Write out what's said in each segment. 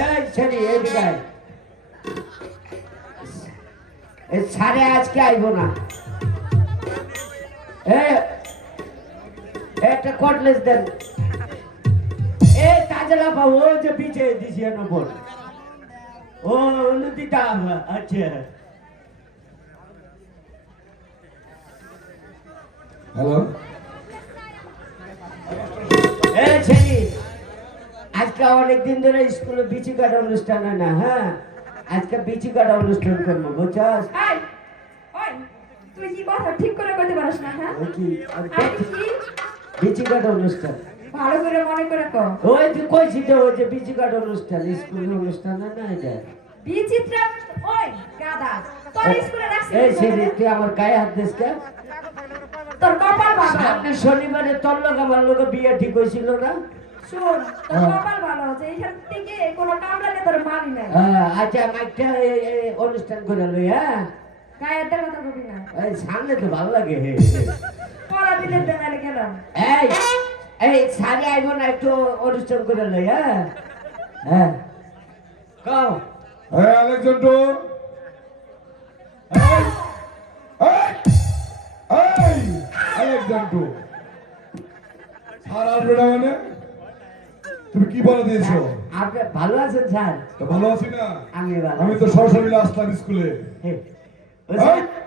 এই ছেড়ি এদিকে সারে আজকে আইব না একটা কটলেস দেন এই তাজলা পাবো যে পিছিয়ে দিছি নম্বর ও নদীটা আচ্ছা হ্যালো এই ছেড়ি আজকে অনেকদিন ধরে স্কুলে বিচি কাটা অনুষ্ঠান হয় না হ্যাঁ আজকে বিচি কাটা অনুষ্ঠান করবো বুঝছস তুই কি কথা ঠিক করে কইতে পারিস না হ্যাঁ কি আমি কি বিচি কাটা অনুষ্ঠান ভালো করে মনে করে কও ওই তুই কইছি তো ওই যে বিচি কাটা অনুষ্ঠান স্কুলের অনুষ্ঠান হয় না এটা বিচিত্র ওই গাদা তোর স্কুলে রাখছিস এই ছেড়ি তুই আমার গায়ে হাত দিস কে তোর কপাল ভালো সামনে শনিবারে তোর লোক আমার লোক বিয়ে ঠিক হয়েছিল না শুন তোর কপাল ভালো আছে এইখান থেকে কোনো কামলাকে তোর মারি নাই আচ্ছা মাইকটা অনুষ্ঠান করে লই হ্যাঁ গায়ের কথা বলবি না এই সামনে তো ভালো লাগে পড়া দিলে দেনালে গেলাম এই এই সারি আইব না একটু অনুষ্ঠান করে লই হ্যাঁ হ্যাঁ কও হ্যাঁ আলেকজান্ডো আলেকজান্ডো স্যার আসবে না মানে তুমি কি বলে দিয়েছো আপনি ভালো আছেন স্যার তো ভালো আছি না আমি ভালো আমি তো সরাসরি আসলাম স্কুলে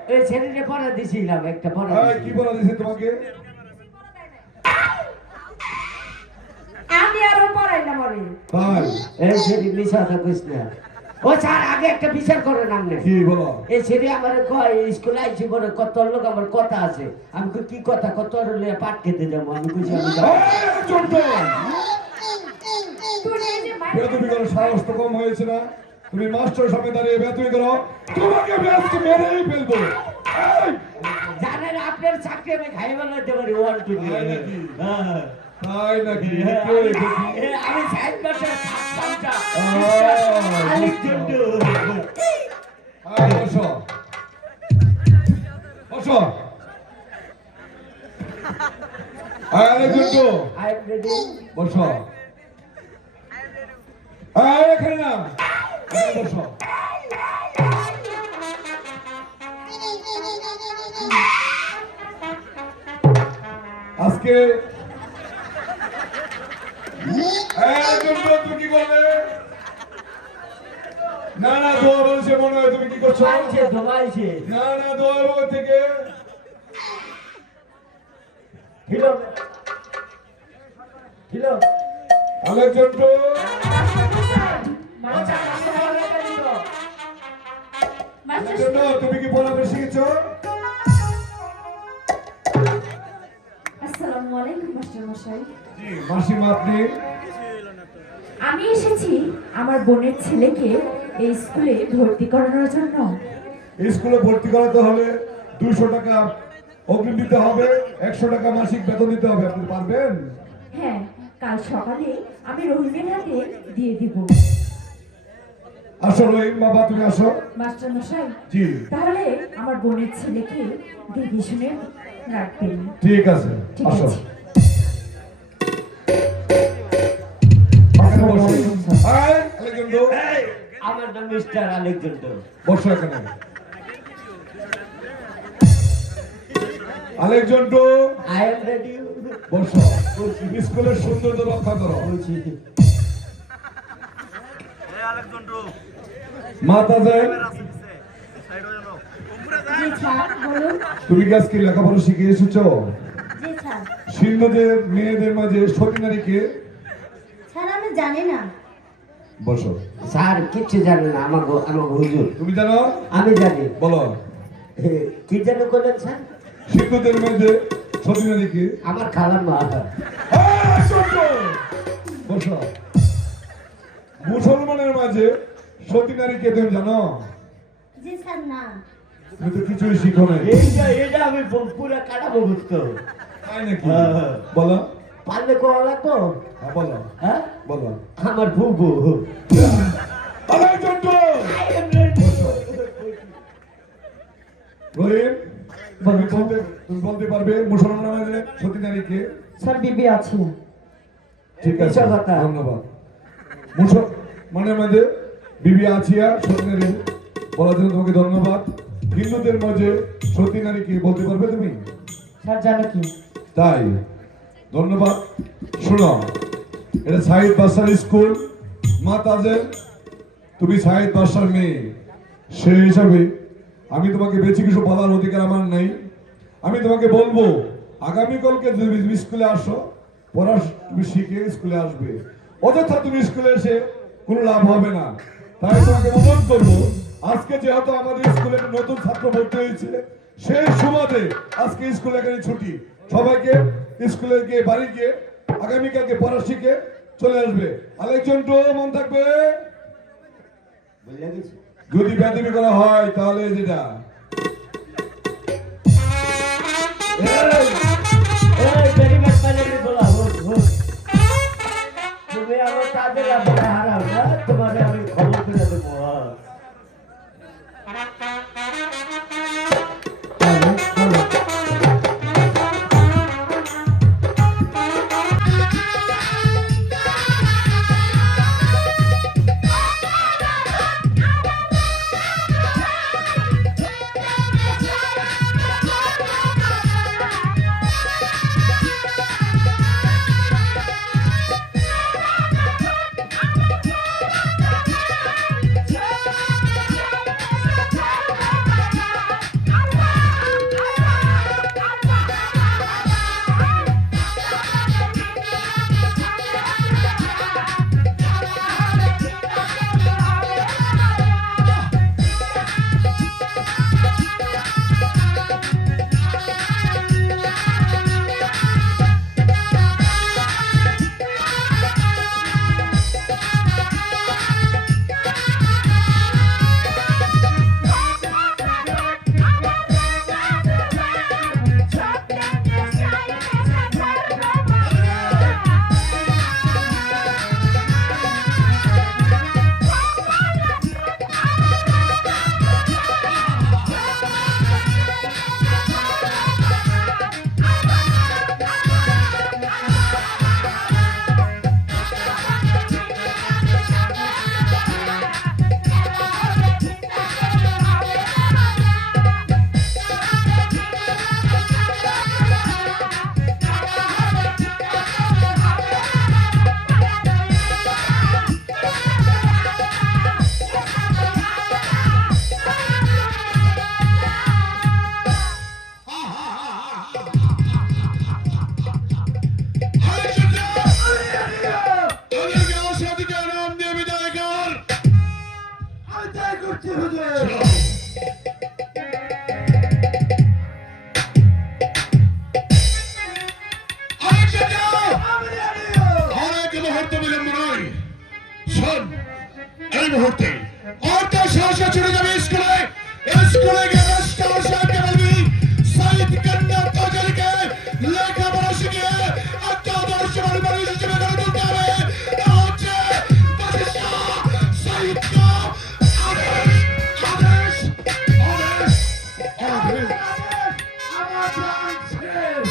ওই ছেলেকে পড়া দিছিলাম একটা পড়া কি বলে দিয়েছে তোমাকে আমি আরো পড়াইলাম আরে তাই এই ছেলে মিশা কথা কইস না ও স্যার আগে একটা বিচার করেন আপনি কি বলো এই ছেলে আমার কয় স্কুলে আইছি বলে কত লোক আমার কথা আছে আমি কই কি কথা কত লইয়া পাঠ খেতে যাবো আমি কইছি আমি যাবো তুই এই যে বেতমি করো সাহস তো কম হয়েছে না তুমি মাস্টার সামনে দাঁড়িয়ে বেতমি করো তোমাকে আজকে মেরেই ফেলবো জানেন আপনার চাকরি আমি খাইবা লইতে পারি ওয়ান টু তাই নাকি আমি সাইড বছর থাকতামটা আহ, আলেকজান্ডো বসো বসো আলেকজান্ডো আই এম রেডি বসো এখানে না বসো আজকে তুমি কি করবে না না দোয়া বলছে মনে হয় তুমি কি করছো আইছে দবাইছে না না দোয়া বল থেকে হিলো হিলো আলেকজান্ডো আলেকজান্ডো তুমি কি পড়াতে শিখেছো আসসালামু আলাইকুম মাস্টার মশাই জি মাসিমা আপনি আমি এসেছি আমার বোনের ছেলেকে এই স্কুলে ভর্তি করানোর জন্য স্কুলে ভর্তি করাতে হলে 200 টাকা অগ্রিম দিতে হবে 100 টাকা মাসিক বেতন দিতে হবে আপনি পারবেন হ্যাঁ কাল সকালে আমি রহিমের হাতে দিয়ে দিব আসো রহিম বাবা তুমি আসো মাস্টার মশাই জি তাহলে আমার বোনের ছেলেকে দেখে শুনে রাখবেন ঠিক আছে ঠিক আসো আছে এখানে বসো হাই আলেকজান্ডো আমার নাম মিস্টার আলেকজান্ডো বসো এখানে আলেকজান্ডো আই এম রেডি বসো স্কুলের সৌন্দর্য রক্ষা করো বলছি মাতা যায় জি স্যার বলুন তুমি কি আজকে লেখাপড়া শিখে এসেছো জি স্যার সিন্ধুদের মেয়েদের মাঝে সতী নারীকে স্যার আমি জানি না বসো স্যার কিচ্ছু জানে না আমাকে হুজুর তুমি জানো আমি জানি বলো কি জানো করলেন স্যার সিন্ধুদের মেয়েদের সতী নারীকে আমার খালার মা বসো মুসলমানের মাঝে সতী নারীকে তুমি জানো জি স্যার না তুমি তো কিছুই শিখো নাই এইটা আমি পুরা কাটাবো বুঝতো তাই নাকি হ্যাঁ। বলো পারলে কোয়া লাগবো হ্যাঁ, বলো হ্যাঁ বলো আমার বুবু আলেকজান্ডো রহিম তুমি বলতে পারবে মুসলমানের মাঝে সতী নারীকে স্যার বিবি আছে ঠিক আছে মিশা কথা। ধন্যবাদ মানে আমাদের বিবি আছিয়া সত্যি বলার জন্য তোমাকে ধন্যবাদ। হিন্দুদের মাঝে সতী নারী কি বলতে পারবে তুমি? স্যার জানো কি? তাই ধন্যবাদ। শোনো, এটা সাইদ বাদশার স্কুল। মা তাজেল, তুমি সাইদ বাদশার মেয়ে, সেই হিসাবে আমি তোমাকে বেশি কিছু বলার অধিকার আমার নেই। আমি তোমাকে বলবো আগামীকালকে তুমি স্কুলে আসো, পড়া তুমি শিখে স্কুলে আসবে। অযথা তুমি স্কুলে এসে কোনো লাভ হবে না। তাই তোমাকে অনুরোধ করবো, আজকে যেহেতু আমাদের স্কুলে নতুন ছাত্র ভর্তি হয়েছে, সেই সুবাদে আজকে স্কুল এখানে ছুটি। সবাইকে স্কুলে গিয়ে বাড়ি গিয়ে আগামীকালকে পড়া শিখে চলে আসবে। আরেকজন তো মন থাকবে, বুঝলে গেছি? যদি বেদবি করা হয় তাহলে যেটা তুমি আমার তাদের হারাও না, তোমার আমি খবর করে দেবো। এই মুহূর্তে অর্থ সহসা চলে যাবে স্কুলে। স্কুলে গিয়ে মাস্টার সাহেবকে বলবি সাইদ কন্যা তাজলকে লেখাপড়া শিখিয়ে একটা আদর্শ মানুষ হিসেবে গড়ে তুলতে হবে। হচ্ছে বাদশাহ সাইদ কা আদেশ আদেশ আদেশ আদেশ। আমার প্রাণ শেষ।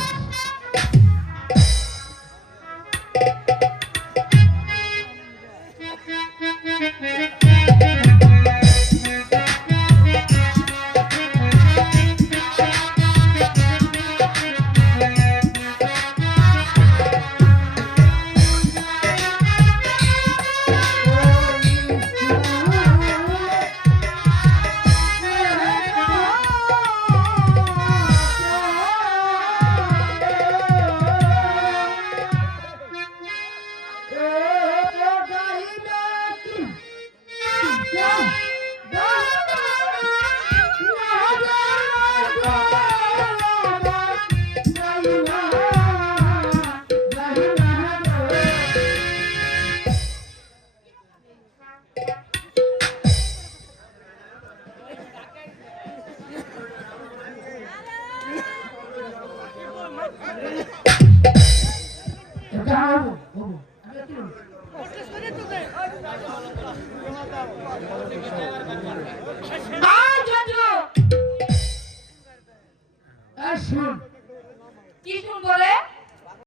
কি শুন বলে